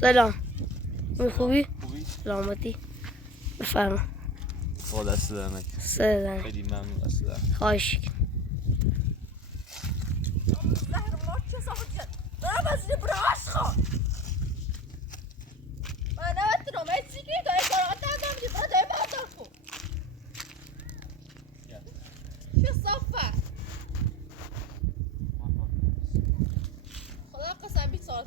سلام. خوبی؟ خوبی؟ سلامتی. بفرما. با دست درنک. سلام. خیلی ممنون دست درنک. خواهش. زهر مار چه صافت جد دارم از این براش خواه من نمیتونم این چیگی دایی کارات ندارم میدید برای دایی بازار کن چه صافت خدا قسم بیت ساعت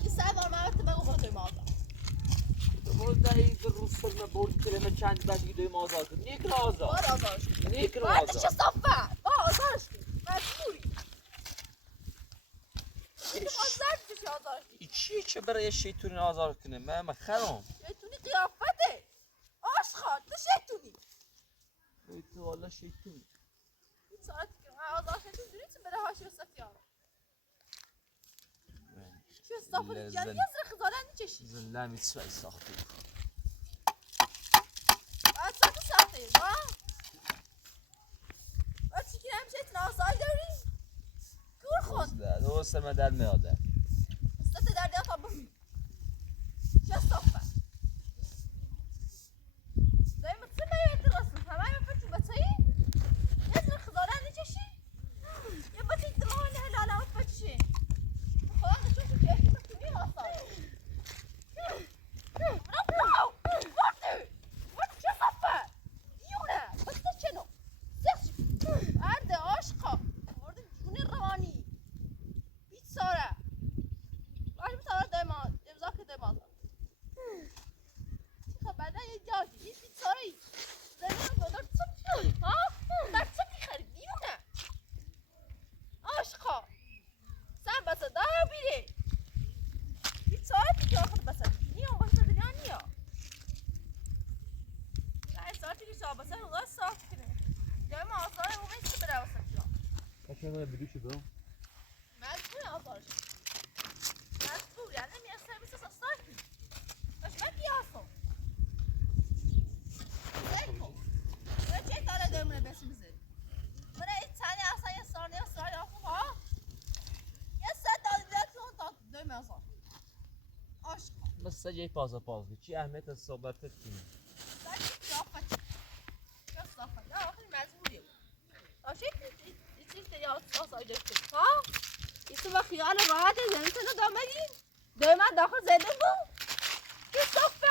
این ساعت بار من بگو برای دایی بازار برو دایی روز فیلم برد کلمه چند بعد دیگه دوی آزار کن نیک رو آزار بار آزارش کن نیک رو باید چه آزار صافت بار آزارش کن مجبوری این خواهد بشه آزارش کن این چه برای شیطونی آزار کنه من خرم شیطونی قیافته آشخار تو شیطونی ای تو والا شیطونی این ساعتی که من آزار شدیم دونی چه بره هاشی و سفیان چه صافت جنگی از رخزاله نیچشی زن لمیت سوی ساخته باید ساعت ساعته با باید چی که نمیشه ایتنا آسایی داری گور خود درست من در میاده استت در دیا تا بمی چه صافت دایما چه باید رسول همه این فرچون بچهی یه از رخزاله نیچشی یه بچه ایتما هنه هلاله اوت بچشی خواهم نشون که ایتی مفتونی آسایی کشم بدوشی برو مجبور آزارش مجبور یعنی میاد سرویس ساستاکی باش من بیاسم زیکو من چه داره دمونه بسی بزنی من این تانی اصلا یه ساری آفو ها یه سه دادی بیاد که اون داد دوی مزار عاشق مثل یه پازا چی اهمیت از صحبت کنی زیکو قیافت چه صافت یا آخری مجبوری عاشق این چیز دیگه آسایی داشته ها این تو با خیال راحت زنی تنو دامدین دوی من داخل زده بود چه صافت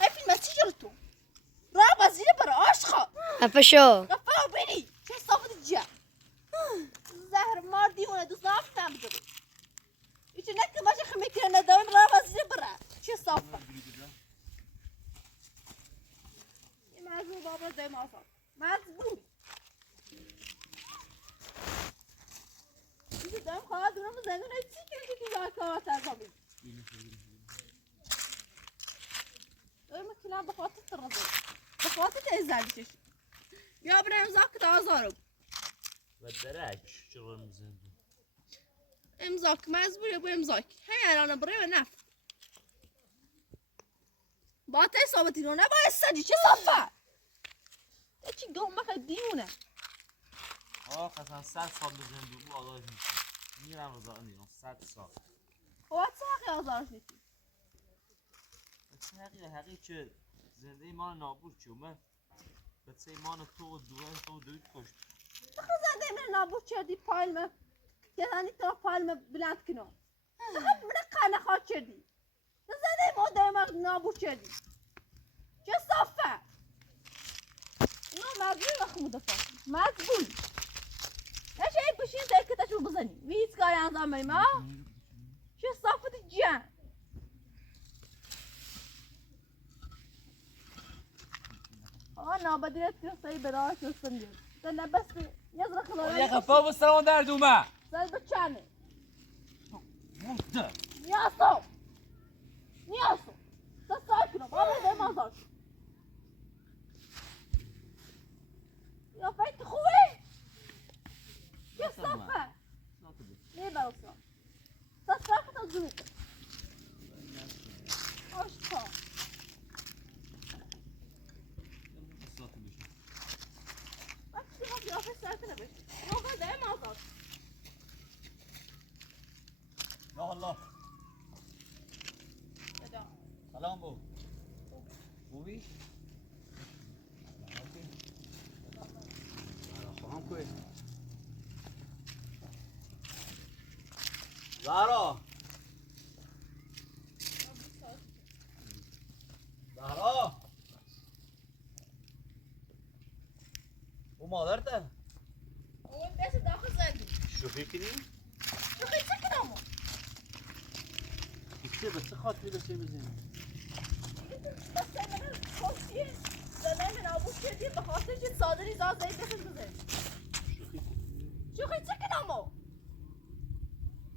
این فیلم از چی جلو تو راه بازیره برای عاشقا افشو. گفت بینی چه صافت جا زهر مار دیونه دوست نافتم بزرگ ایچه نکه باشه خمی که ندارم راه بازیره برای چه صافت این مجبور بابا دوی مازاد مجبور اینجا دارم خواهد دونم زندونه چی کنی که دار کارات از آبی دوی مکنم بخاطر ترزه بخاطر تیزدی چشی یا برای امضا که آزارم و درک چرا میزنی امضا که مجبوری بو امضا که همین الان برای و نفت با تا ثابتی رو نباید سجی چه صفه چی گم مخه دیونه آه قسم 100 سال به زندگی آزاد میشه میرم رضا نیام 100 سال خواهد چه حقی آزارش نیستی حقی که زندگی ما نابود چه من بچه ایمان تو و دوید کشت بخواه زنده من نابود چردی پایلمه که زنی تو پایلمه بلند کنم بخواه من قنه خواه چردی زنده ما در من نابود چردی چه صفه اینا مجبوری وقت مدفع مجبوری نشه این بشین تکتشو بزنی و هیچ کاری انجام بریم ها چه صفت جن آقا نابدیت که سایی برای شستن دید زنده بس یه ذرا خلال یه خفا بستران در دومه سایی بچنه مفته نیاسو تا سایی کنم آبه ده مازار یا فکر خوبه چه صفه نه براسا تا صفه تا زود آشقا وقتی ما بیافه سرطه نبشت موقع ده مازار یا الله سلام بو خوبی؟ خواهم کوی زهرا زهرا او مادرته اون دست داخل زندون شوخی کنی؟ شوخی چه کنم؟ ایکته به چه خاطری بسیم بزنیم؟ بس من خوشی زنه من آبود کردیم به خاطر که صادری زاد زید دست بزن شوخی چه کنم؟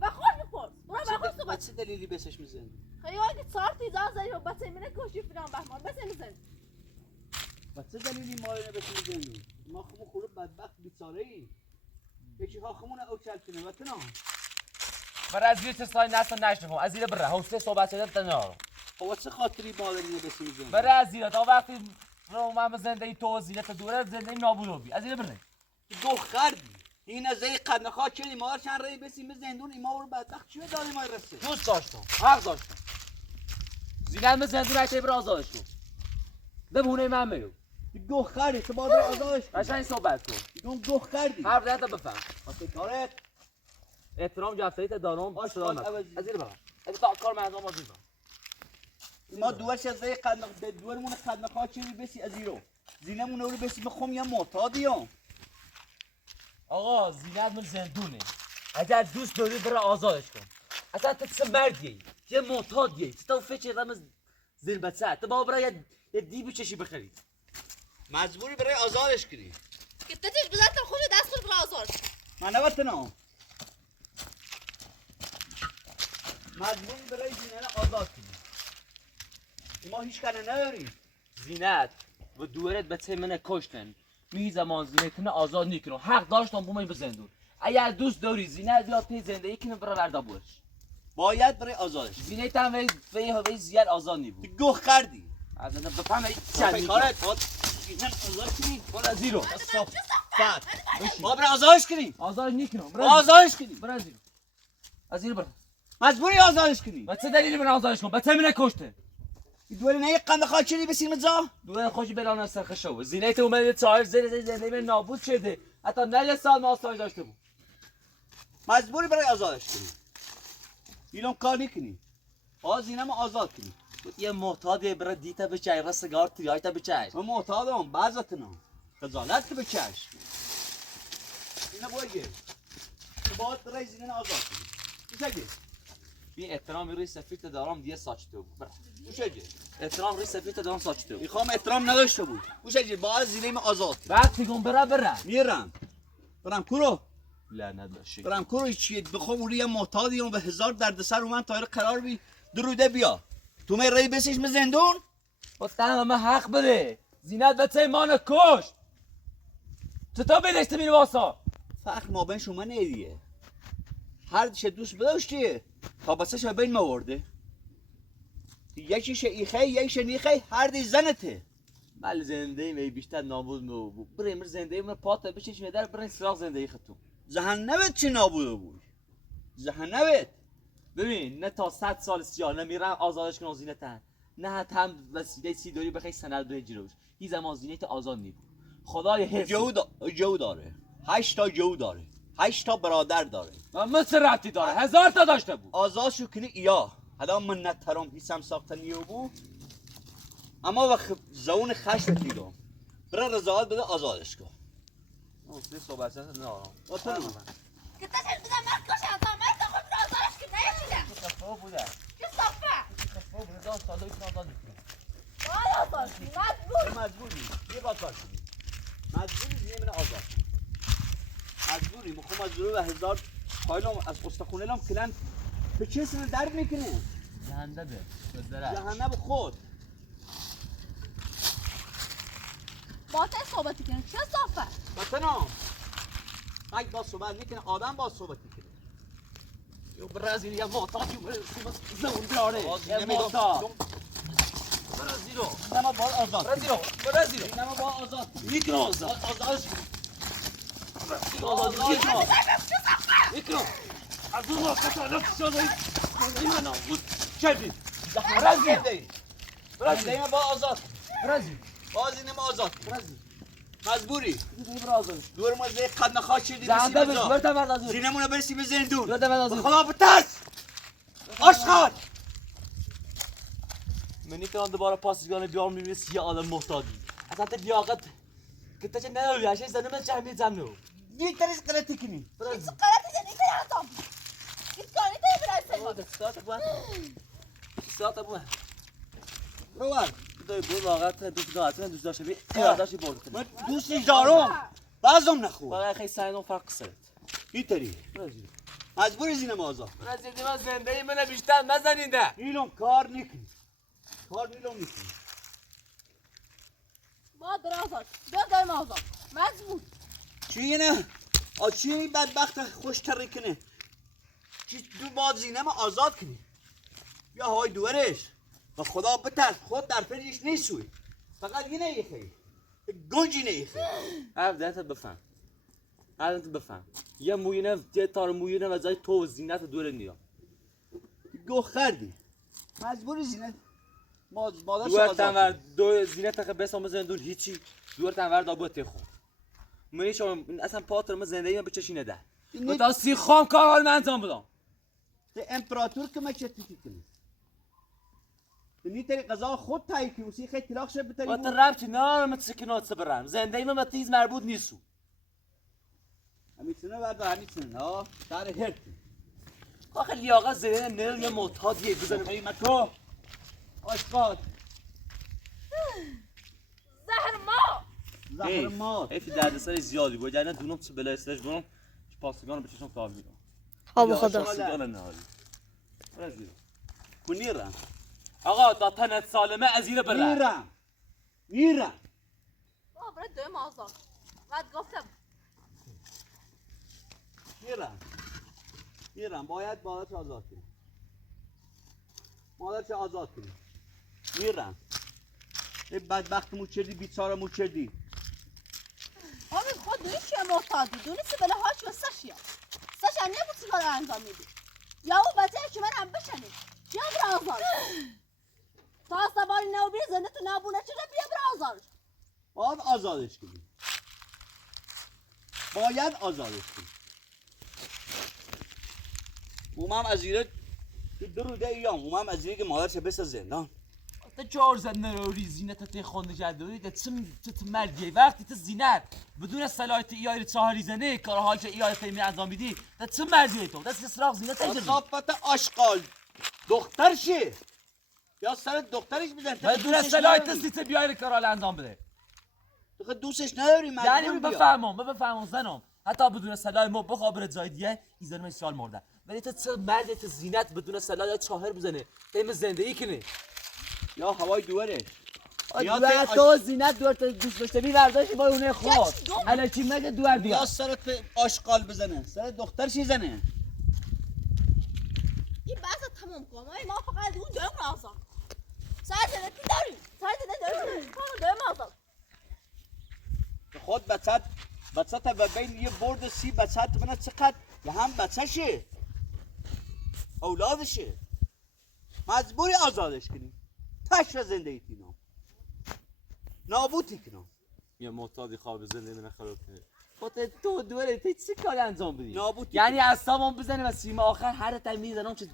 و خوش بپرس برای با خوش با چه دلیلی بسش میزنی؟ خیلی اگه چهار تیزا زدی و بچه منه کشی فلان بهمان بس میزن با چه دلیلی ما رو بسیم میزنی؟ ما خمو خورو بدبخت بیچاره ای یکی ها خمون او چل کنه و تنا برای از زیر سای نست نشنفم از زیر بره حوصله صحبت شده تنها خب چه خاطری مادری رو بسیم میزنی؟ برای از زیر تا وقتی رو من زندگی تو زینت دوره زندگی نابود بی از زیر بره دختردی این از ای قد نخواه چلی ما چند رای بسیم زندون این ما رو بدبخت چیه داری ما رسه؟ دوست داشتم حق داشتم زینت زندون هشته بر آزادش کن ببونه من میرو دختردی تو باید آزادش کن قشنگ صحبت کن اون دختردی حرف ده تا بفهم واسه کارت احترام جفتریت دارم باش، سلام باش، عوضی. از زیر بره اگه تا کار مردم ما دیدم ما دوش از ای قد به دورمون قد نخواه چلی بسی از ایرو زینمون رو بسی بخوام یا معتادیم آقا زینت من زندونه اگر دوست داری بره آزادش کن اصلا تو چه مردیه یه معتادیه تو فکر کردم از زیر بچه تو با برای یه دیبی چشی بخرید مجبوری برای آزادش کنی که تتش بزنتم خود دست خود برای آزار من نبتنم مجبوری برای زینه آزاد کنی ما هیچ کنه نداریم زینت و دورت بچه من کشتن می زمان زینتون آزاد نیکنم حق داشتم بومی به زندون اگر دوست داری زینت بیا پی زندگی کنه برای وردا بورش باید برای آزادش زینت هم وی زیاد آزاد نی بود گوه کردی از این بفهم چند کارت باید زینه آزاد کنی برای زیرو فت با برای آزادش کنی آزاد نیکنم آزادش کنی برای زیرو از زیرو برای مجبوری آزادش کنی بچه دلیلی من آزادش کن بچه من کشته دوری نه یک قند خاچری بسیم زا دوره خوشی بلان از سرخ شو زینت اومده چهار زیر زندگی من نابود شده حتی نه یه سال ما آسایش داشته بود مجبوری برای آزادش کنی اینم کار میکنی باز زینم آزاد کنی یه معتادی برای دیتا به چای سیگار تریایتا به چای من معتادم بعضتنم خجالت بکش اینا باید تو باید برای زینه آزاد کنی بچه بی احترام روی سفیت دارم دیگه ساچته بود برا بچه احترام روی سفیت دارم ساچته بود میخوام احترام نداشته بود بچه باید زینه آزاد کنی وقتی گم برا میرم برم کرو لعنت باشی برم کرو چیه بخوام اون یه معتادیم و 1000 دردسر اومد تا قرار بی دروده بیا تو می ری بسیش به زندون با تمام حق بده زینت بچه مانو کشت چطور بدشته میره واسا فرق ما بین شما نیدیه هر چه دوست داشتی تا بسش بین مورده یکیش ایخه یکیش نیخه هر دی زنته بله زندگی می بیشتر نابود بود برای امر زندگی من پاتا بشش میدار برای سراغ زندگی خطو جهنمت چی نابوده بود جهنمت ببین نه تا 100 سال سیاه نمیرن آزادش کنن زینتن نه هم وسیله سی داری بخوای سند بره جلوش این زمان زینت آزاد نی بود خدای حفظ جو داره 8 تا جو داره 8 تا برادر داره مثل ربطی داره 1000 تا داشته بود آزاد شو کنی یا حالا من نترم حیثم ساختنیو بود اما وقت زون خشت دیدم برای رضایت بده آزادش کن اصلی صحبت شد نه آرام با تو نمون که تتش بزن مرد کشم تا مرد خود برای آزارش که نشیده خفا بوده که صفه خفا بوده دان ساده بیتون آزاد میکنه باید آزار کنی مجبور مجبوری یه بار کار کنی مجبوری زینه من آزاد مجبوری مخوام از رو 1000 خواهیلم از استخونه لام کلن به چه سر درد میکنه جهنده به درش جهنم خود با تش صحبتی کنی چه صفه وطنم اگه با صحبت میکنه آدم با صحبت میکنه یو برازیل یا معتاد یو زون داره زینه یا میدم معتاد برازیلو زینه با آزاد برازیلو زینه با آزاد میکنه آزاد آزادش آزاد میکنه از اون وقت تا الان شده این من نابود شدید برازیل زنده ما با آزاد برازی با زینه ما آزاد برازی مجبوری دیگه برازی دور ما زی قد نخواهد شدی زنده بسی بش بزا برتا برازی زینمونو برسی به زندون برتا برازی خدا بترس آشقال منی که دوباره پاسگان بیام میبینی یه آدم محتاجی اصلا تا لیاقت که تا چه نداری هشه زنه من چه میزنم بیتریز قلتی کنی برازی Su karate de nigga adam. Git karate biraz sen. ساعت ابو برو بر دوی بود واقعا دوست داشتم دوست داشتم ارادهشی برد من دوستش دارم بعضم نخور واقعا خیلی سعی فرق سرت بیتری برازی مجبوری زینه ما آزاد برازی دیما زنده من بیشتر نزنینده نیلم کار نکنی کار نیلم نکنی Ba drazat. Ba daim azat. Mezbut. چی نه چی این بدبخت خوش تری کنه چی دو باید زینه ما آزاد کنی بیا های دورش و خدا بترس خود در فرجش نیسوی فقط یه نیخی گنجی نیخی هر بفهم هر بفهم یه موینه یه تار موینه و جای تو و زینت دور نیا گو خردی مجبوری زینه مادرش دور آزاد تنور کنی دو زینت که بسام بزن دور هیچی دور تنور دابو تخو منی شما اصلا پاتر ما زندگی من بچشی نده این تا سی خام کار حال من انجام بدم ته امپراتور که مچتی کنی نیتری قضا خود تایی که اسی خیلی تلاخ شد بتری وقت ربطی نه من سکنات سبرم زندگی من با تیز مربوط نیستو همیتونه ورد همیتونه ها در هرتی آخه لیاقت زنده نیل یه معتادیه بزنه قیمتو آشقال Zehir ma. زهر مار حیفی دردسر زیادی بود یعنی دونم چه بلای استش برم پاسگان به چشم کار میدم آب خدا پاسگان نهاری برازیل منیرم آقا تا تنت سالمه از اینه بره میرم Ba bırak daim azat. Vad goftem. میرم باید مادرش آزاد کنی مادرش آزاد کنی میرم ای بدبخت موچردی بیچاره موچردی Abi خود دونی چیه محتاجی دونی سی بله هاش و سشیا سش هم نبود سیگار انجام میدی یا او بچه که من هم بشنی یا برا آزار تا سواری نو بیر زنده تو نبونه چرا بیا برا آزار باید آزادش کنی باید آزادش کنی اومم از ایره دو روده ایام اومم از ایره که مادرش بسه زندان تا چهار زن نروری زینت تی خونده جدوری ده چه مردیه وقتی تا زینت بدون صلاحیت ایار چهاری زنه کار حال که ایار تیمی انجام میدی ده چه مردیه تو ده سراغ زینت تیجری صافت آشقال دختر شه یا سر دخترش بزن بدون صلاحیت سیت بیار کار حال انجام بده تو دوستش نداری یعنی مجبور بیا بفهمم زنم حتی بدون صلاح ما بخوابر جای دیگه ایزن من سال مرده ولی تو چه مردی تو زینت بدون صلاح یا چهار بزنه تیم زندگی کنه یا هوای دورش یا تو زینت دور دوست داشته بی ورداشی با اونه خود الکی مگه دور بیا یا سرت آشغال بزنه سر دخترش زنه این بحث تمام کن ما فقط اون داریم برا آزار سر زنده داریم سر زنده داریم کارو داریم آزار خود بچت و بین یه برد سی بچت بنا چقدر یه هم بچشه اولادشه مجبوری آزادش کنی تش و زندگی تینام نابودی کنم یه معتادی خواب زندگی من خراب کنه خودت تو دوره تی چی کار انجام بدی نابود یعنی اعصابم بزنه و سیما آخر هر تمیز زنم چه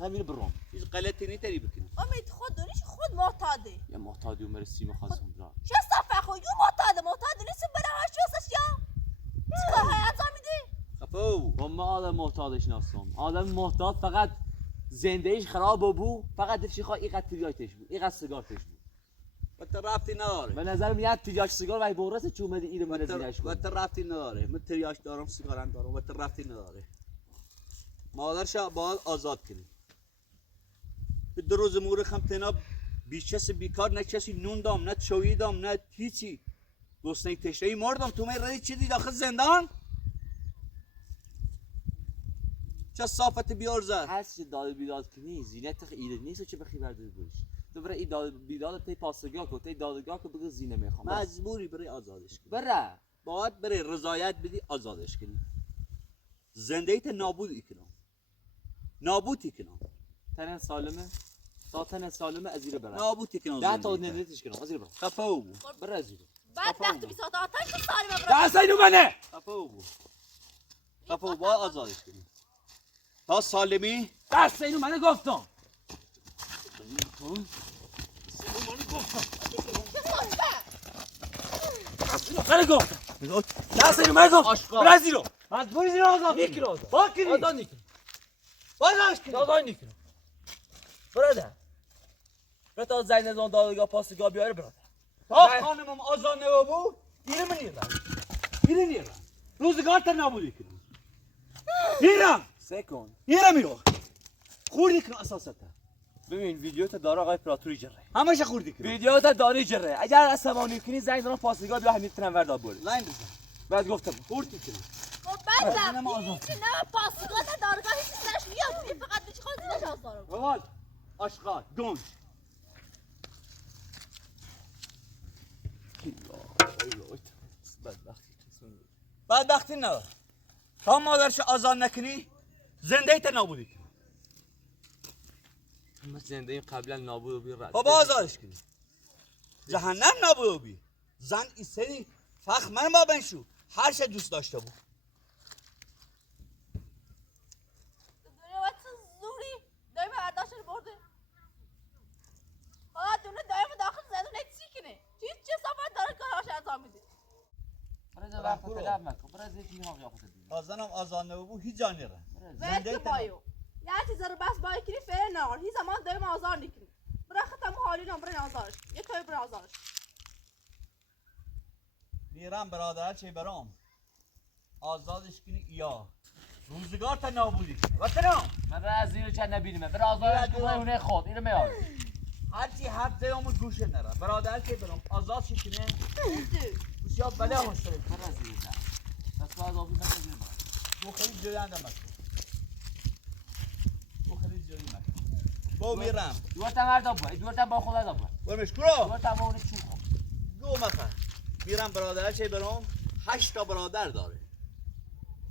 همین برام هیچ غلطی نیتری بکنی امید خود دونیش خود معتاده یه معتادی عمر سیما خواستم را چه صفحه خود یو معتاده نیست بله هاش و سشیا چی کار های انجام میدی خفو و ما آدم محتاطش نستم آدم محتاط فقط زندگیش خراب بو فقط دفشی خواه اینقدر تریاکتش بود اینقدر سیگارتش بود و تا رفتی نداره به نظر میاد تریاک سیگار و بورس چه اومدی اینو من زیرش و تا رفتی نداره من تریاش دارم سیگارم دارم و تا رفتی نداره مادرش باید آزاد کنی به دو روز مورخ هم تناب بیچس بیکار نه کسی نون دام نه چویی دام نه هیچی گسنه تشنه‌ای مردم تو من ردی چی دی داخل زندان چه صافت بیار زد هست چه داد بیداد کنی زینت ایده نیست و چه بخی برداری بوش تو برای این داد بیداد تی پاسگاه کو تی دادگاه کو بگو زینه میخوام مجبوری برای آزادش کنی بره باید برای رضایت بدی آزادش کنی زندگیت نابودی کنم نابودی کنم تنه سالمه ساتن سالمه ازیر برا نابودی که ده تا نازنده ننتش کنم ازیر برا خفه بو برا ازیر بعد وقتی بی ساعت آتش تو سالمه برا ده سینو منه خفه بو خفه بو باید آزادش کنی تا سالمی ده سینو منه گفتم منه گفتم ده سینو منه گفتم آشقال. برا ازیرو از بوری زیر آزاد نیکر آزاد باکنی آزاد نیکر بازاش کنی آزاد نیکر برادر تا زین از آن دادگاه پاسگاه بیاره برادر تا خانمم آزاد نبود دیره من نیرم دیره نیرم روزگار تا نبودی کنی نیرم سکن نیرم میرو خوردی کن اساسا ببین ویدیو تا داره آقای پراتوری جره همش خوردی کن ویدیو تا داری جره اگر عصبانی کنی زنگ دارم پاسگاه بیا همین تنم وردا بول زنگ بزن بعد گفتم خوردی کنی خب بعد اینم وقتی آزاد. که نه پاسگاه نه دارگاه هیچ سرش میاد این فقط بچه خواهد زیرش آزارم روال آشقال گنج بدبختی نه تا مادرش آزاد نکنی زنده تا نابودی کنی همه زنده قبلا نابود و بی رد بابا آزادش کنی جهنم نابود بی زن ای سری فخ من ما بنشو هر چه دوست داشته بود دنیا باید چه زوری دایم برداشتش برده حالا دونه دایم داخل زندون چی کنه چه صفت داره کاراش انجام میده برای وقت تلاب مکن برای زیتی هم یا خود دیگه تا زنم آزاد نبود هیچ جان نیره وقت بایو یه چیز رو بس بای کنی فعلا نار هی زمان دایم آزار نکنی برای ختم حالی نام برای آزارش یه توی برای آزارش میرم برادر چه برام آزادش کنی یا روزگار تا نابودی کنی وطنم من برای از زیر چند نبینیم برای آزارش کنه اونه خود اینو میاد هرچی حرف زیامو گوشه نره برادر چه برام آزاد شکنه بسیار بله همون سره برای از زیر زن پس باید آفی مثل زیر برای بو خیلی جوری اندم مکن بو خیلی جوری مکن بو میرم دوارتم وردا بود دوارتم با خدا دا بود برمش کرو دوارتم با اونه چون خود گو مخه میرم برادر چه برام 8 تا برادر داره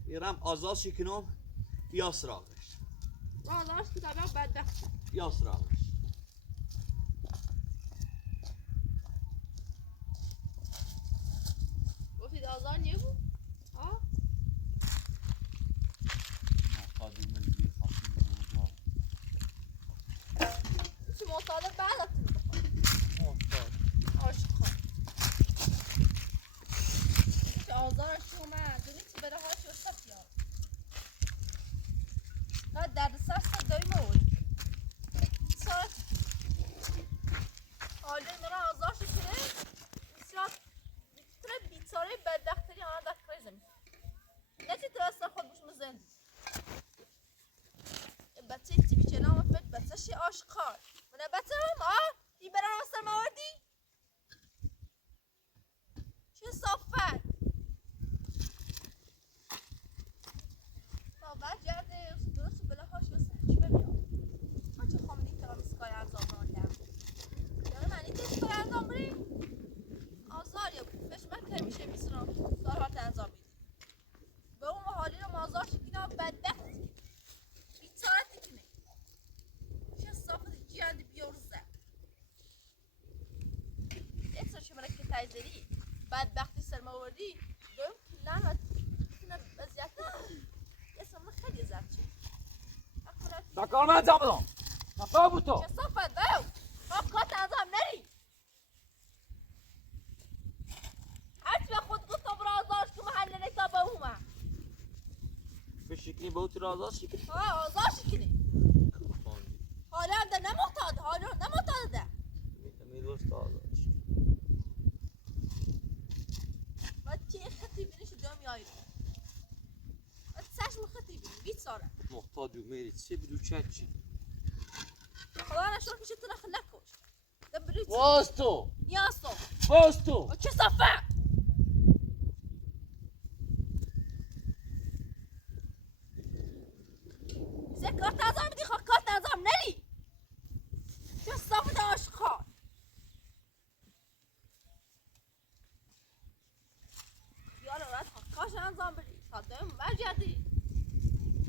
میرم آزاد شکنم یا سراغش آزارش که طبعا بدبخت یا سراغش گفتید آزار نیه بود؟ ها؟ چی معتاده بعدتون بخواد عاشق که آزارش اومد دونی چی بره هاش و سب یاد نه درد سر سر دایم اولی ساعت حالی نرا آزارش کنه بسیار میتونه بیچاره بدبختری آن در کاری زمین نه چی توسط خود بشم زندگی بچه چی بیچه نام فکر بچه شی آشقار منه بچه هم ای برن آسر موردی چه صافت صافت جرده درست بله هاش واسه چی ببینم من چه خواهم نیترم اسکای انجام راندم یعنی من نیتر اسکای انجام بری آزار یا بود فش من که میشه میسرم سارات انجام میدی به اون حالی رو مازار شکینا بدبخت بیچارت کنه چه صافت جیاندی بیارزه اکسر شماره که تایزری بدبختی سرماوردی دویم کلان و کنه بزیت اسم من خیلی زد چی بکار من انجام بدم نفع بود تو چه صافت باو کات انجام نری هرچی به خود گفتم برا آزارش که محل نکتا به اومه بشکنی با تو را آزاد شکنی آزار شکنی حالا هم ده نمختاد حالا نمختاد ده میدوست آزاد و چه خطی بینیش دومی آیرو و چشم خطی بینی بیت ساره محتاج و میری چه بدو چه چی خدا نشور کشی تو نخل نکش ده بریت باز تو نیاز باز تو و چه صفه زی کارت ازام میدی خواه کارت ازام نری چه صفه ده آشقار خیال راحت خواه کاش انجام بدی تا دویم برگردی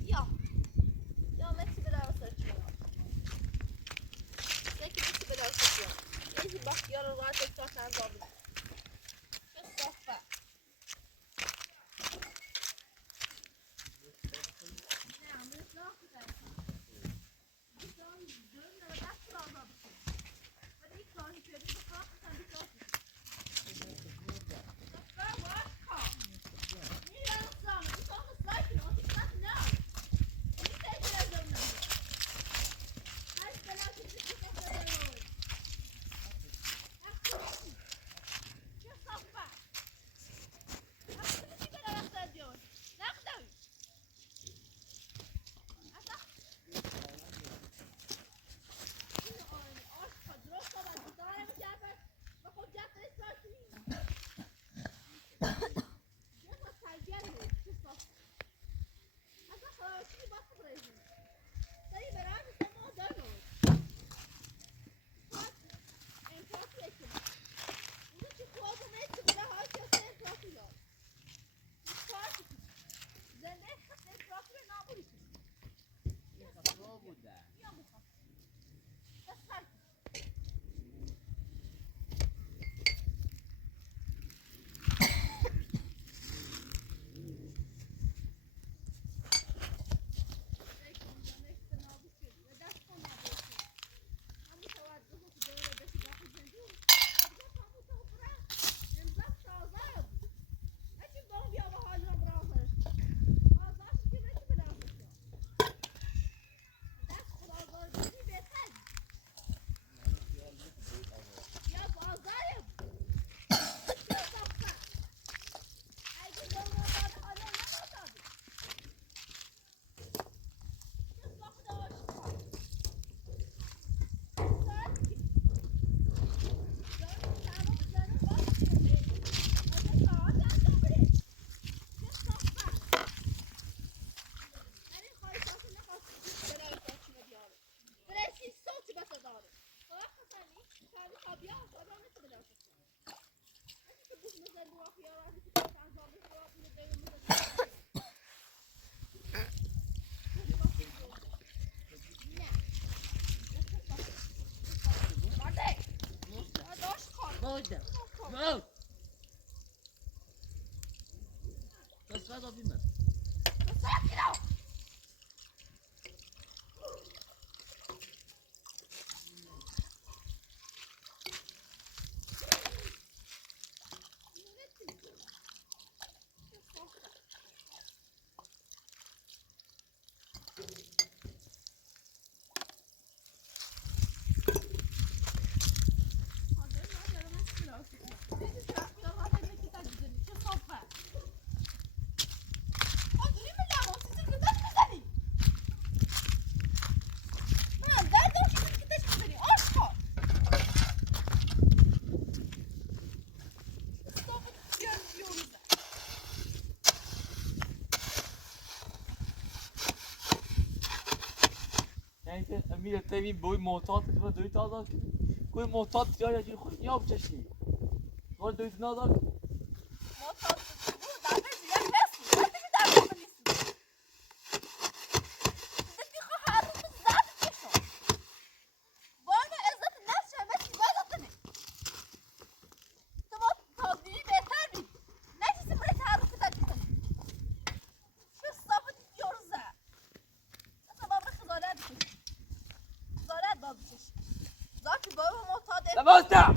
یا مسی بده و سرچی باید دکتر انجام بدی. چه صافه. Boyda. Wow. Das war doch immer. Yani امیر تیمی بوی معتاد تو دوی تازه کنی کوی معتاد جای جی خود نیاب چشی ولی دوی نازا کنی لباستا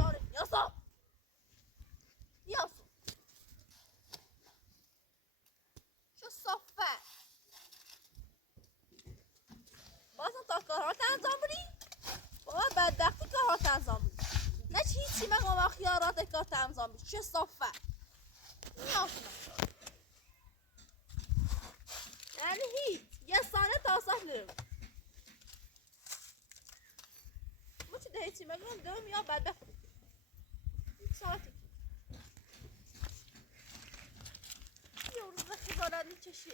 چه صافه نیازم یعنی هیچ یه سانه تا سهلم ما چه دهیچی مگرم دوم یا بعد بخورم یک ساعتی یه روز خیزارانی چشی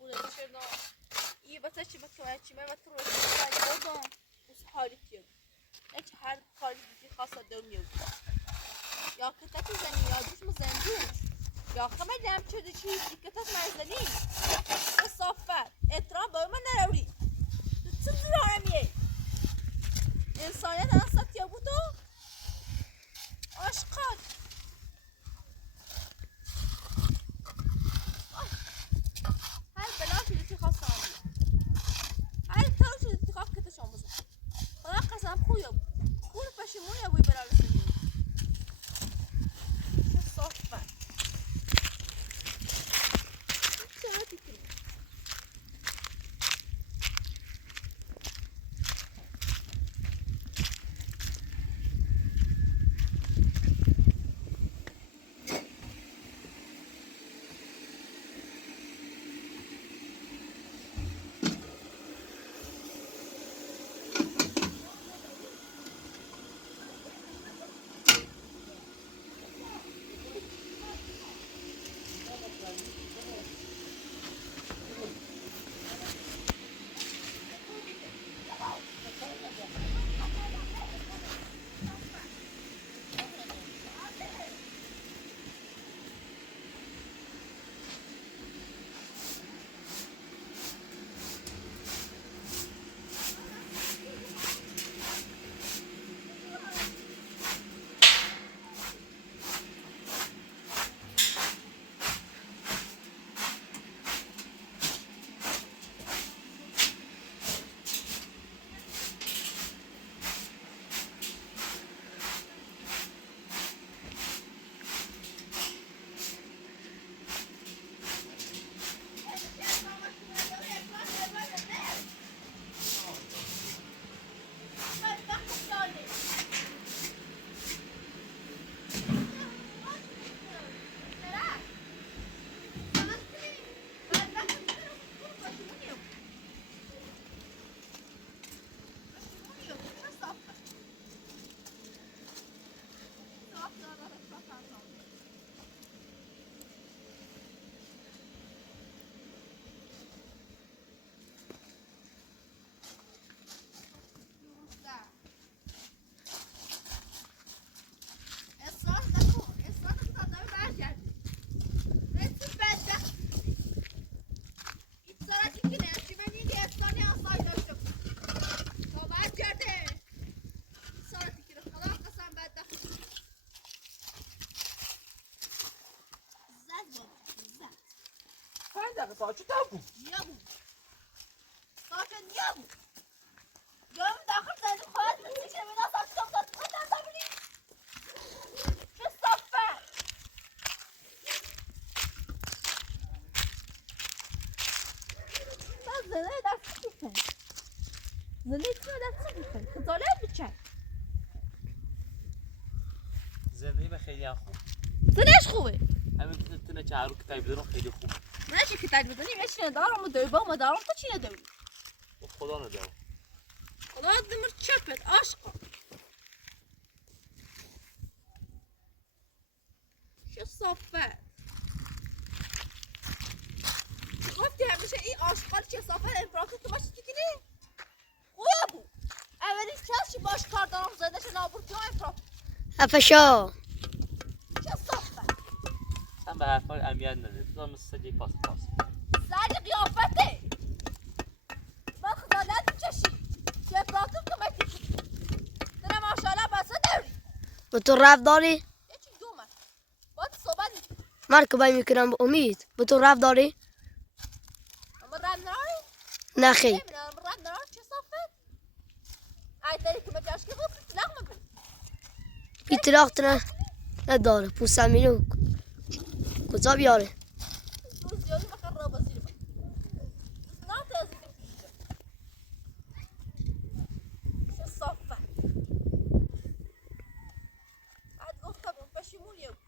بوده چرا ای بس چی بس چی من تو رو بردم وس حالی کیو نه چه هر کاری دیگه خاصه دنیا یا که تا زنی یا دوش مزندون یا خمه دم شده چی که تا مرزنی صافت احترام با من نروی تو زرارمیه انسانیت اصلا یا بودو عشقات هر بلا شده تی خواست هر تاو شده تی خواست که تشان بزن خدا قسم خویم خون پشیمون یا بوی بلا رسنی چه صافت چه هاتی کنی چه تابو Yabu. Zaten yabu. Görüm dakır seni koyasın sikirimi nasıl atacağım zaten zaten sabri. Şu saffe. Sen zene edersin gitsen. Zene için edersin gitsen. Kızalı yapacak. زندگی به خیلی هم خوب Zene eş خوبه. همین تونه که هر رو کتاب دارم خیلی خوب من چه کتاب بدونی میشینه دارم و دویبا و دارم تو چینه دوی. خدا ندارم خدا دمر چپت عشقا. شو صافت. گفتی همیشه این عاشقان چه صافت امپراتور تو ماشی دیگه خوبه بود. اولی کسی باش کار دارم زده چه نابردی ها امپراتور. افشا چه صافت. sen به حرفای امیت نده تو مثل سجی پاس سری قیافته. من خدادت میچشی. که امپراتور تو ماشی. داره ماشاءالله بسه دوری. به تو رفت داری؟ یه چی دومه. باید صحبت میکنم. مرکبه میکنم به امید به تو رفت داری؟ اما رد ناری؟ نخی نمیدونم رد ناری چه صافت؟ ای داری که مجاش که بود فیتلاق میکنی. بیتراخت نداره پوستم اینو کجا بیاره؟ تو زیادی بخیر را بازی رو نه تازی چه صافت. بعد گفتم پشیمونی بود.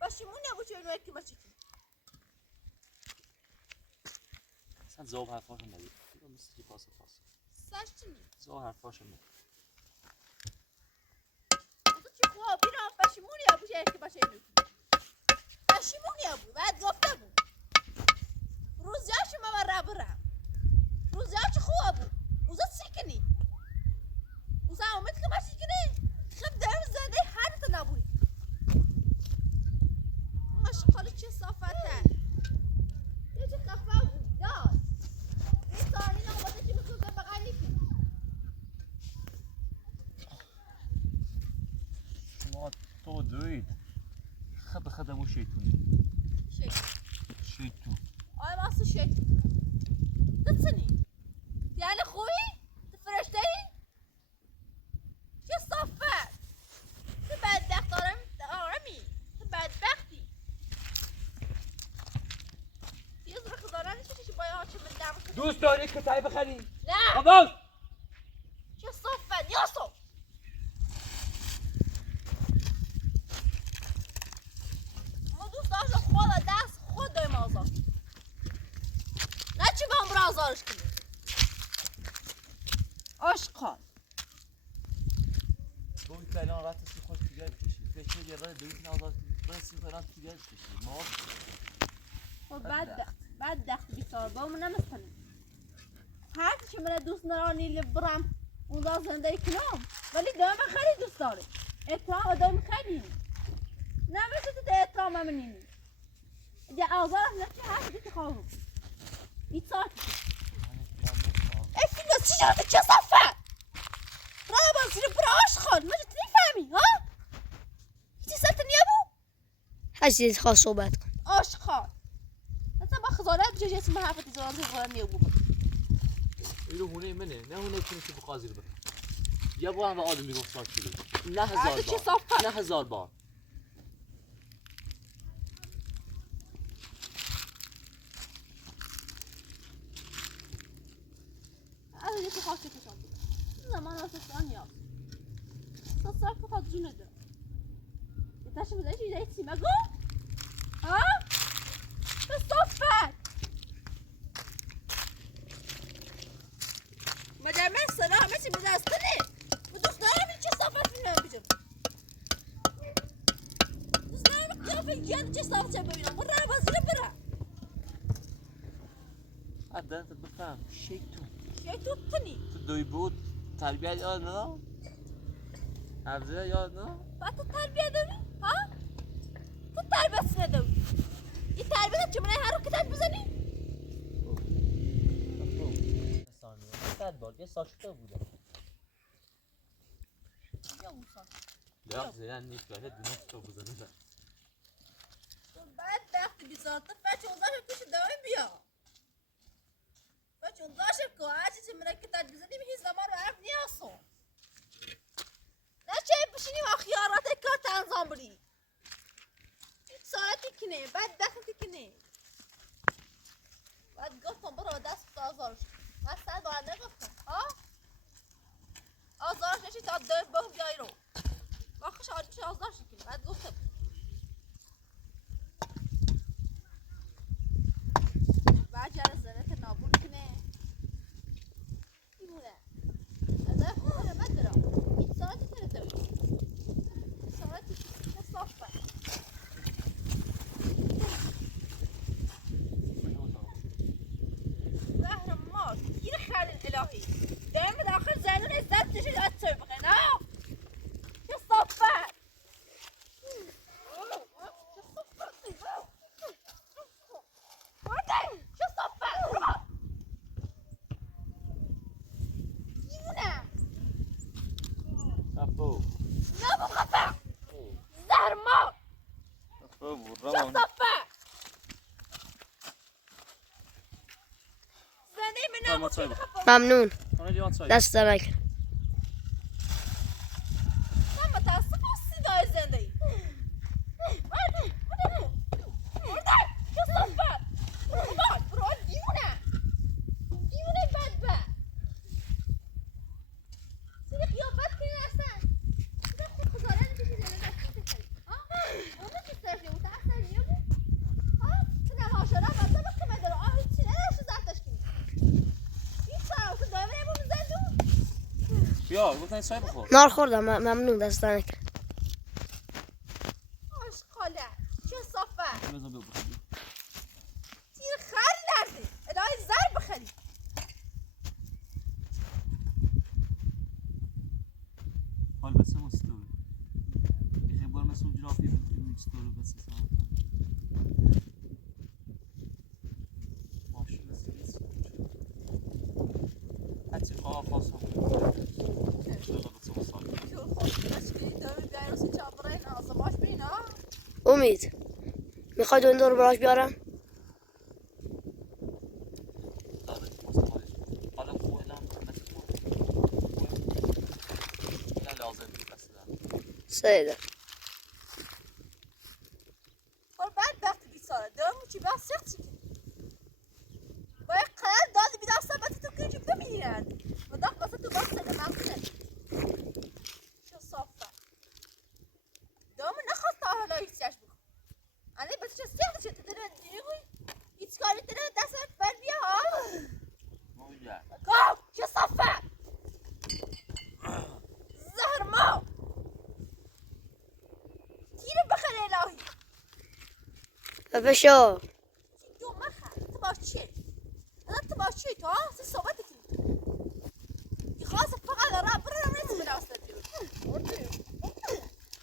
پشیمونی بود چه اینو یکی مچکی. اصلا زوب حرفاشو نده تو مثل سجی پاس سرش چی نی؟ زوب حرفاشو نده تو چی خواه بینا پشیمونی بود چه یکی باشه اینو. پشیمونی بود بعد گفتم بود. روز روزیاش ما برم روزیاش خوب وزا سکنی وزا اومد که ما سکنی خب دارم زنده هر تنابوی ماشقاله چه صافته یه چه خفه بود داد این ثانی نامده که میتونه بقیه نیکی ما تو دوید خب خدمو شیطونی شیطون آی واسه شیطون دتسنی یعنی خوبی؟ فرشته ای؟ چه صافت؟ تو بدبخت آرمی تو بدبختی یه زور خزانه نیست چه باید هاچه من دم کنی دوست داری کتایی بخری؟ نه بابا چه صافت یاسو ما دوست داشت خود دست خود دایم آزار نه چی با هم برا آزارش کنی آشقال دوی فعلا رات سی خود دیگه بکشی فکر یه راه دوی نازار سی فعلا دیگه بکشی ما خب بدبخت بیچاره با اون نمیستنه هر چی من دوست ندارم برم اونجا زندگی کنم ولی دائما خیلی دوست داره احترام دائما خیلی نه مثل تو احترام هم نینی یه آزارم نفتی هر چی خواهم این ساعت ای فیلوس چی شده چه صفت راه بازی رو براش خان من تو نفهمی ها هیچی سلط نیابو هر چیز خواست صحبت کن آشخال مثلا با خزانه بجه جسم من حرفتی زرانزی خورم نیابو اینو هونه منه نه هونه کنی که بخوازی رو برم یه بار هم به آدم میگفت ساک شده نه هزار چه بار صافت نه هزار بار از یکی خواهد کشم بود زمان آسستان یاد ساک بخواد جونه ده یه تشه بزنی چیزی دهید سیمه گو ها؟ به صافت مگر من سنه همه چی بدستنه و دوست دارم این چه صافت بینم بجم دوست دارم قیافه یاد چه صافت ببینم و راه بازی رو برم عدد بفهم شیطون شیطون تنی تو دوی بود تربیت یاد نه حفظه یاد نه با تو تربیه داری؟ ها؟ تو تربیت نداری این تربیت چه منه هر رو کتاب بزنی؟ صد بار یه ساکته بوده یا موسا یا زیرن نیست باید دونه تو بزنه تو بدبخت بیزار تو فچه اونزاش پیش دائم بیا فچه اونزاش که هرچی چه منه کتاب بزنی به هیچ زمان رو عرف نیاسو نه چه بشینی و خیارات کار تنظام بری این ساعتی کنه بدبختی کنه باید گفتم برو دست آزارش من سر باید نگفتم ها آزارش نشی تا دوی به بیایی رو واقعش آدمیش آزارش کنی باید گفتم بعد جره زنت نابود کنه دیمونه از این خوبه من درم این ساعتی کنه دوی این ساعتی کنه صافه زهر مار گیر خرد الهی دائم داخل زنون عزت تشید اتر بخیر نه چه صافت چه صافت دیونه کپو نبو خفه زهر مار کپو چه صافت زنده من ناموسی خفه ممنون آنها دیوان سایی دست در نکن من متاسف از صدای زندگی مردن چه صفت برو دیونه دیونه بدبه سیده خیافت کنی اصلا سیده خود خزاره نکشی زنده دستی تخلی اونه چی سرشی اوتا اصلا نیه بود تو نماشاره بسته وقتی مداره هیچی نداشت زفتش کنی این سر اوتا دایمه یه بود زندون بیا گفتن سای بخور نار خوردم ممنون دست در نکن آشقاله چه صفت بزن بیا بخور تیر خری لرزه حال بس مستوي يخي بقول مسؤول جرافي مستوي بس ساعة ماشي بس حتى خاصة يلا بس مصاري شو خوش نشكي دومی بیای راستی چابره نه آزماش بینا امید میخوای دو این دور براش بیارم؟ سیده خب بعد وقتی بیساره دومی چی بس سخت چی باید قرار دادی بیدار سبتی تو کنی چی بمیرد و داخل بسه تو بس سنه مغزه شو صافه دومی نخواست تا حالا هیچیش بکن انه بس چه سخت چه تدره دیگه هیچ کاری تدره دستت بر بیا ها گو شو صافه زهر ما تیره بخیر الهی بفشو دو مخه تو باش چیه تو باش چیه تو ها سی صحبت کنی یخواست فقط را برم نیست من آسته بیرون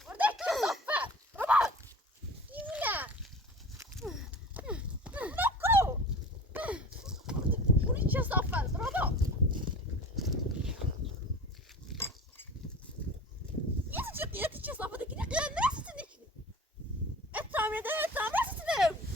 ورده که صفه رباط دیوونه نکو پوری چه صفه است رباط یه چه صفه دکنی قیان نسیتی نکنی اتام نده اتام نسیتی نده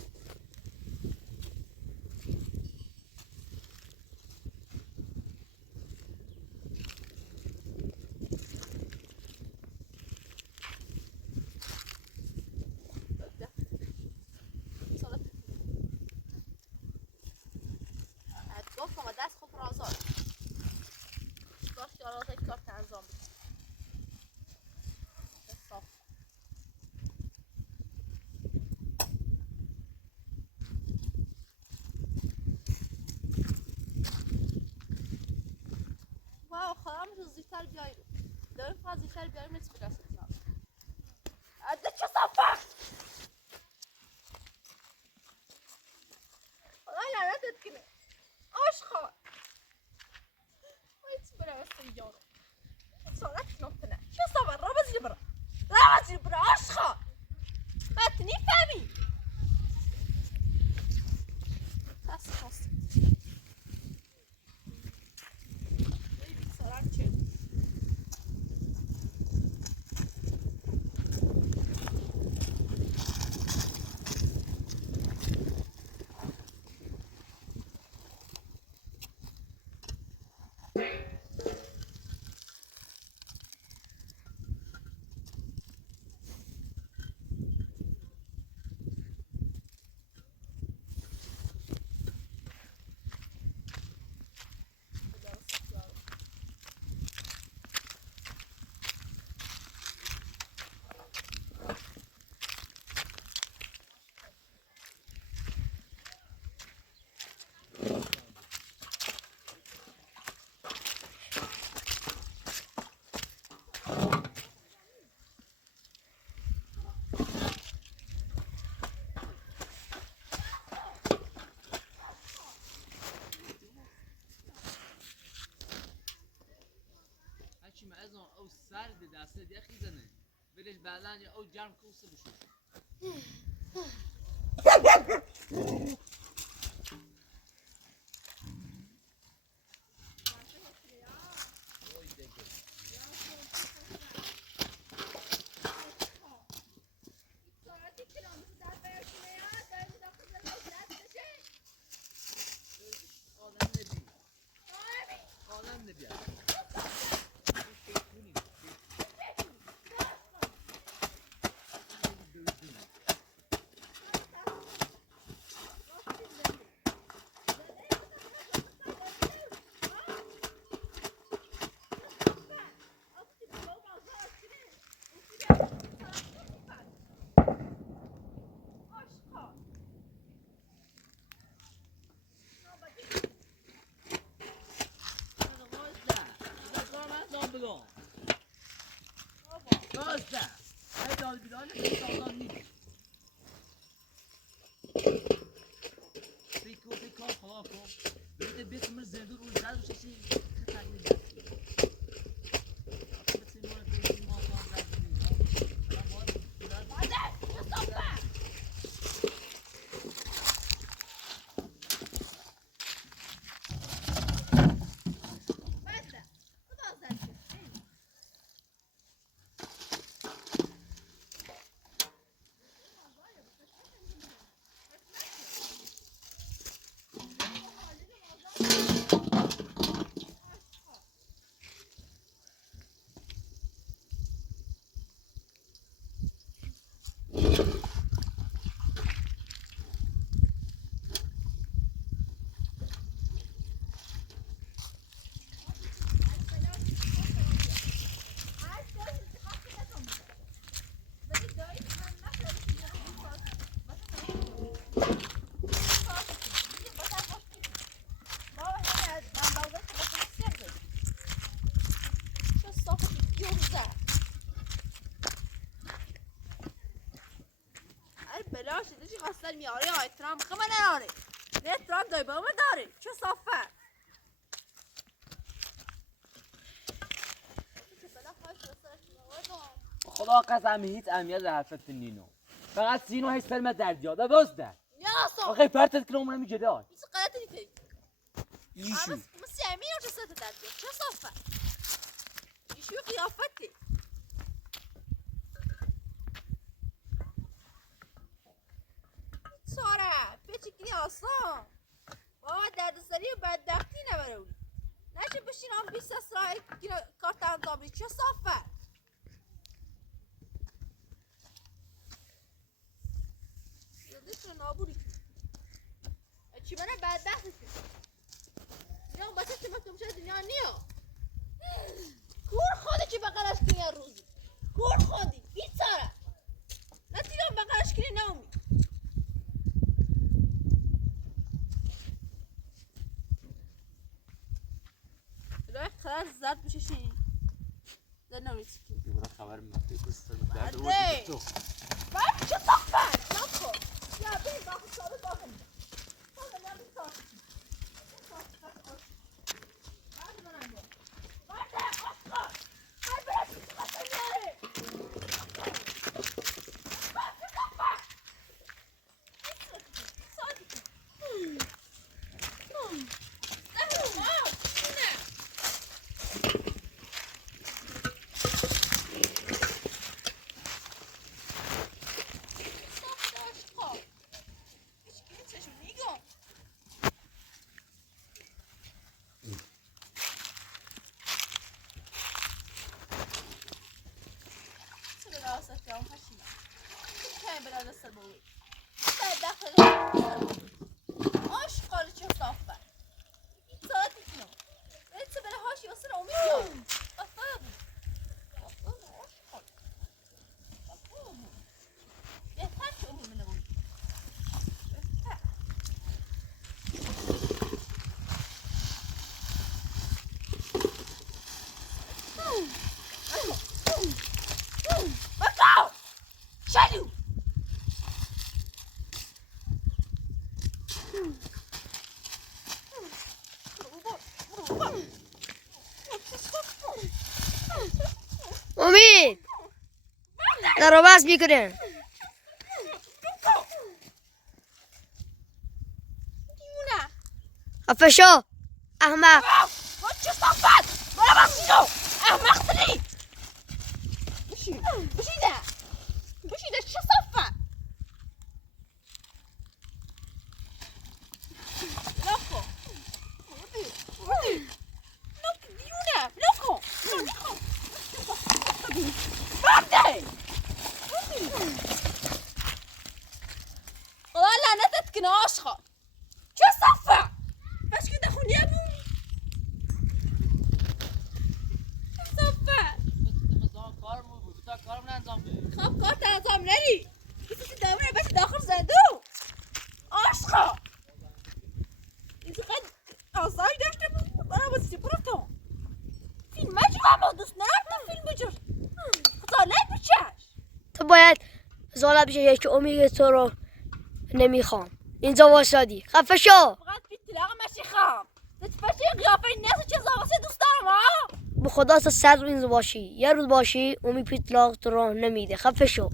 گفتم و دست خوب رازار چیکار خیالات یک کار انجام بده صاف واو خواهم رو زیتر بیایی رو داریم فقط زیتر بیایی میتونی برسید عده چه صافه خدا لعنتت کنه آشخار باید برسیم یارو صورت نمتنه چه صافه را بزیر برا آشخار باید نیفهمی دست خواست بیبی سرم چه هرچی ما از او سرد دسته دیخی زنه برش بعدن یا او جرم کوسه بشه آدم نبیاد اصلا میاره احترام خمه نداره نه احترام دای با من داره چه صافه خدا قسم هیچ اهمیت در حرفت نینو فقط سینو هیچ سر ما درد یاده بازده یا صافه آخه پرتت کنم اونم میگه دار این غلطی نیست ایشو مسی امین چه صد درد چه صافه ایشو قیافته ساره پیچکی آسان بابا دردسری و بدبختی نبرونی نشه بشین هم 20 اسرائیل کارت انضابی چه صافه یادش رو نابودی چی منه بدبختی یا بسه چه مکتوم شد دنیا نیا کور خودی چی بقرش کنی هر روزی کور خودی بیچاره نتیدم بقرش کنی نامی رای قرار زد بششی زد نمیسی که یه برای خبر مفتی بسر درد رو عده. تو باید چه صحبت نکن یا بین باقی صحبت باقی صحبت نمی صحبت امید در رو بس میکنه خفه شو احمق چه صفت برا بسیدو احمق تری بشیده چه صفت لکو دیونه لکو برده خدا لعنتت کنه آشخا چه صفت بس که دخونیه بود چه صفت کارمون بود تا کارمون انجام بده خب کار تنظام نری کسی دامنه بس داخل زندو آشخا این قد آزایی داشته بود برای بسی برو تو فیلم مجموعه ما دوست ندارم فیلم بجور خزالت بچش تو باید زالت بشه که امید تو رو نمیخوام اینجا واسادی خفه شو فقط بی طلاق مشی خام نتفشی قیافه نیست چه زاوسه دوست دارم ها به خدا تا 100 روز باشی یه روز باشی امید پیتلاق تو رو نمیده خفه شو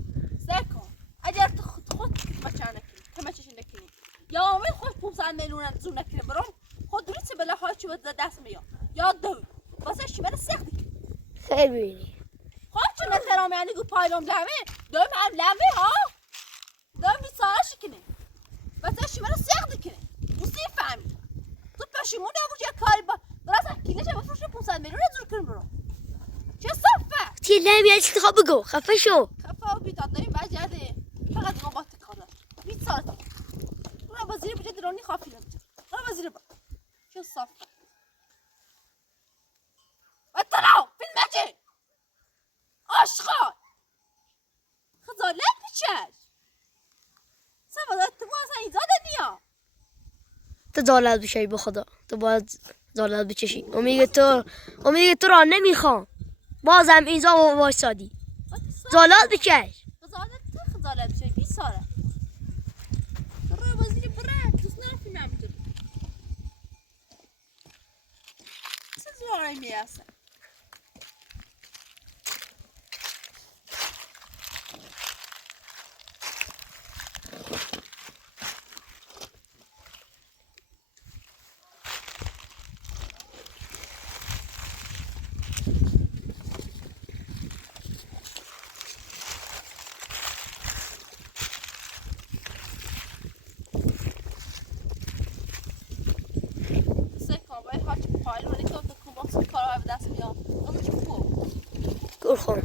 سکن اگر تو خود بچه نکنی کمچش نکنی یا امید خود 500 میلیون زور نکنی برام خود دوری چه بله های چی بود دست میاد یا دو واسه شی من سخت خیلی ببینی خب چون احترام یعنی گو پایلوم لمه دوم هم لمه ها دوم بی سارش کنی واسه شی من سخت کنی موسی فهمی تو پشیمون نبود کاری با درست کیلش بفروش 500 میلیون زور کنی برام چه صفه تی نمیاد چی خواب بگو خفه شو خفا و بیداد داریم بجرده فقط قابات کالا 20 سال تا برو وزیر بجه درانی خافی نمیده برو وزیر با چه صفه اتلاو فیلم مجه آشخال خزالت بچش سوادات تو اصلا ایزاد نیا تو زالت بشی به خدا تو باید زالت بچشی امید تو رو نمیخوام بازم اینجا واسادی زالت بکش خزالت تو خزالت بچش 20 ساله کارایی میرسه گل خان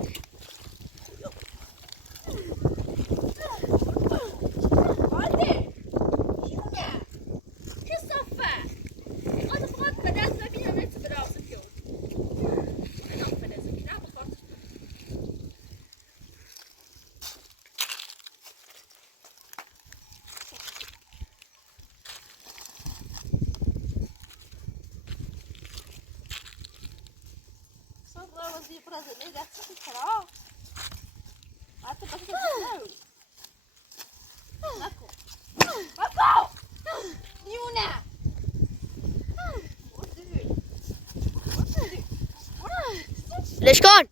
ليش كان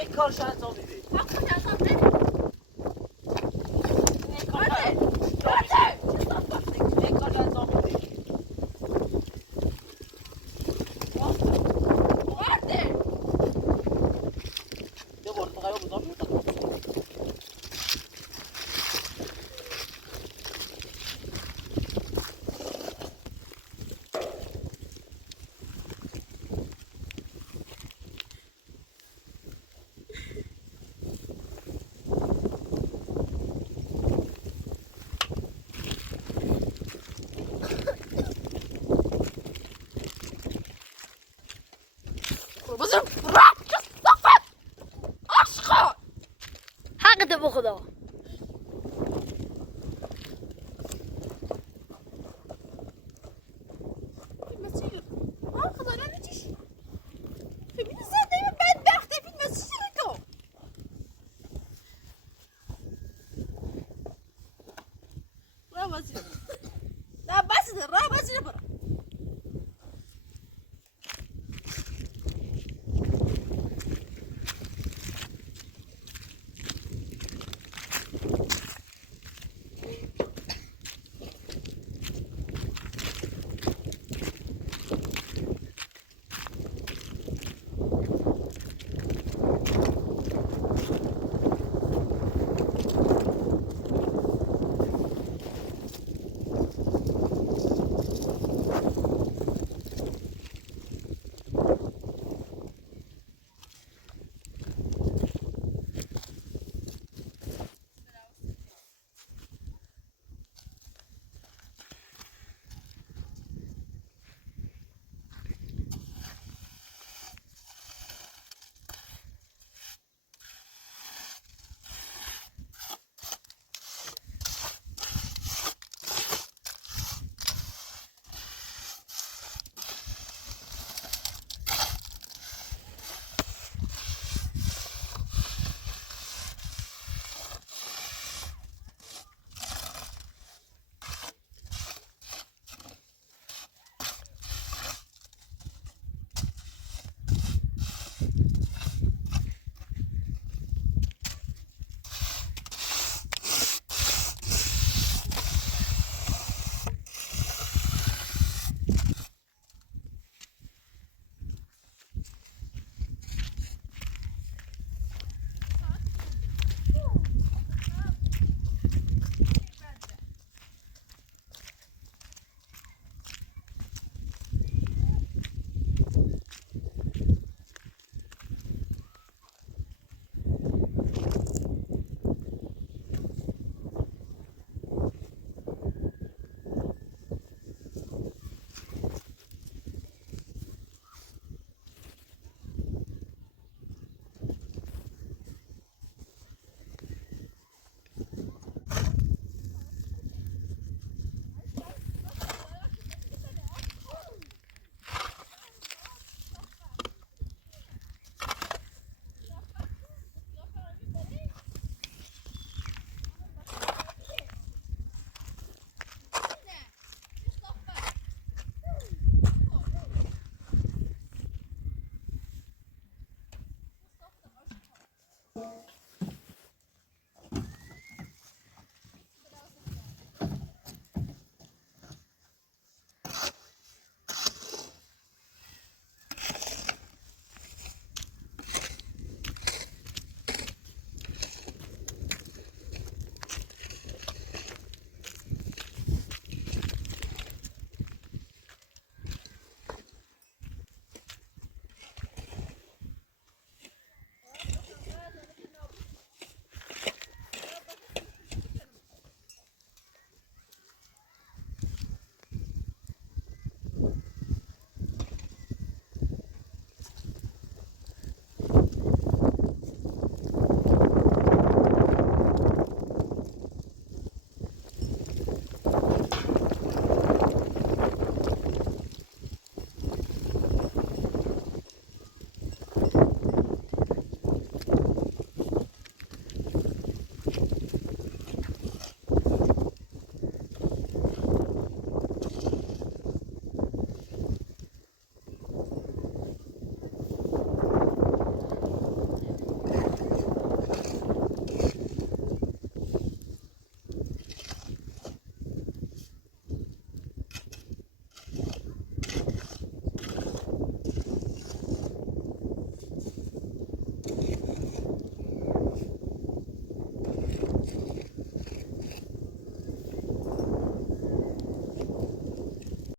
این کارش انجام میده این کارش انجام میده یه بار تو قرار بودم بزرگ